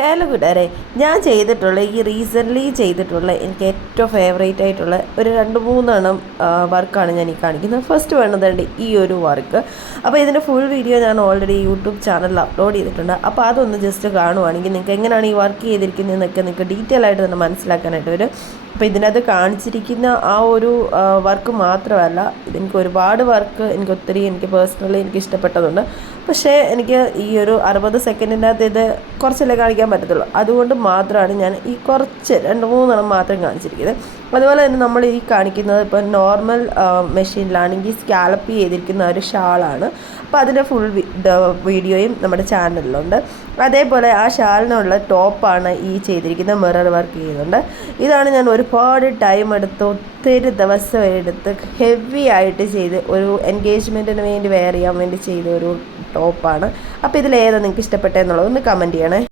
Hello കൂട്ടുകാരെ, ഞാൻ ചെയ്തിട്ടുള്ള റീസെൻ്റ്ലി ചെയ്തിട്ടുള്ള എനിക്ക് ഏറ്റവും ഫേവറേറ്റ് ആയിട്ടുള്ള ഒരു 2-3 വർക്കാണ് ഞാൻ ഈ കാണിക്കുന്നത്. ഫസ്റ്റ് വേണ്ടതുണ്ട് ഈ ഒരു വർക്ക്. അപ്പോൾ ഇതിൻ്റെ ഫുൾ വീഡിയോ ഞാൻ ഓൾറെഡി യൂട്യൂബ് ചാനലിൽ അപ്ലോഡ് ചെയ്തിട്ടുണ്ട്. അപ്പോൾ അതൊന്ന് ജസ്റ്റ് കാണുവാണെങ്കിൽ നിങ്ങൾക്ക് എങ്ങനെയാണ് ഈ വർക്ക് ചെയ്തിരിക്കുന്നതെന്നൊക്കെ നിങ്ങൾക്ക് ഡീറ്റെയിൽ ആയിട്ട് തന്നെ മനസ്സിലാക്കാനായിട്ട് വരും. അപ്പോൾ ഇതിനകത്ത് കാണിച്ചിരിക്കുന്ന ആ ഒരു വർക്ക് മാത്രമല്ല, ഇതെനിക്ക് ഒരുപാട് വർക്ക് എനിക്ക് പേഴ്സണലി എനിക്ക് ഇഷ്ടപ്പെട്ടതുണ്ട്. പക്ഷേ എനിക്ക് ഈ ഒരു 60 സെക്കൻഡിനകത്ത് ഇത് കുറച്ചല്ലേ കാണിക്കാൻ പറ്റത്തുള്ളൂ. അതുകൊണ്ട് മാത്രമാണ് ഞാൻ ഈ കുറച്ച് 2-3 മാത്രം കാണിച്ചിരിക്കുന്നത്. അതുപോലെ തന്നെ നമ്മൾ ഈ കാണിക്കുന്നത് ഇപ്പോൾ നോർമൽ മെഷീനിലാണെങ്കിൽ സ്കാലപ്പ് ചെയ്തിരിക്കുന്ന ഒരു ഷാളാണ്. അപ്പോൾ അതിൻ്റെ ഫുൾ വീഡിയോയും നമ്മുടെ ചാനലിലുണ്ട്. അതേപോലെ ആ ഷാളിനുള്ള ടോപ്പാണ് ഈ ചെയ്തിരിക്കുന്ന മിറർ വർക്ക് ചെയ്യുന്നുണ്ട്. ഇതാണ് ഞാൻ ഒരുപാട് ടൈം എടുത്ത് ഒത്തിരി ദിവസം എടുത്ത് ഹെവി ആയിട്ട് ചെയ്ത് ഒരു എൻഗേജ്മെൻറ്റിന് വേണ്ടി വെയർ ചെയ്യാൻ വേണ്ടി ചെയ്ത ഒരു ടോപ്പാണ്. അപ്പോൾ ഇതിലേതാണ് നിങ്ങൾക്ക് ഇഷ്ടപ്പെട്ടതെന്നുള്ളത് ഒന്ന് കമൻറ്റ് ചെയ്യണേ.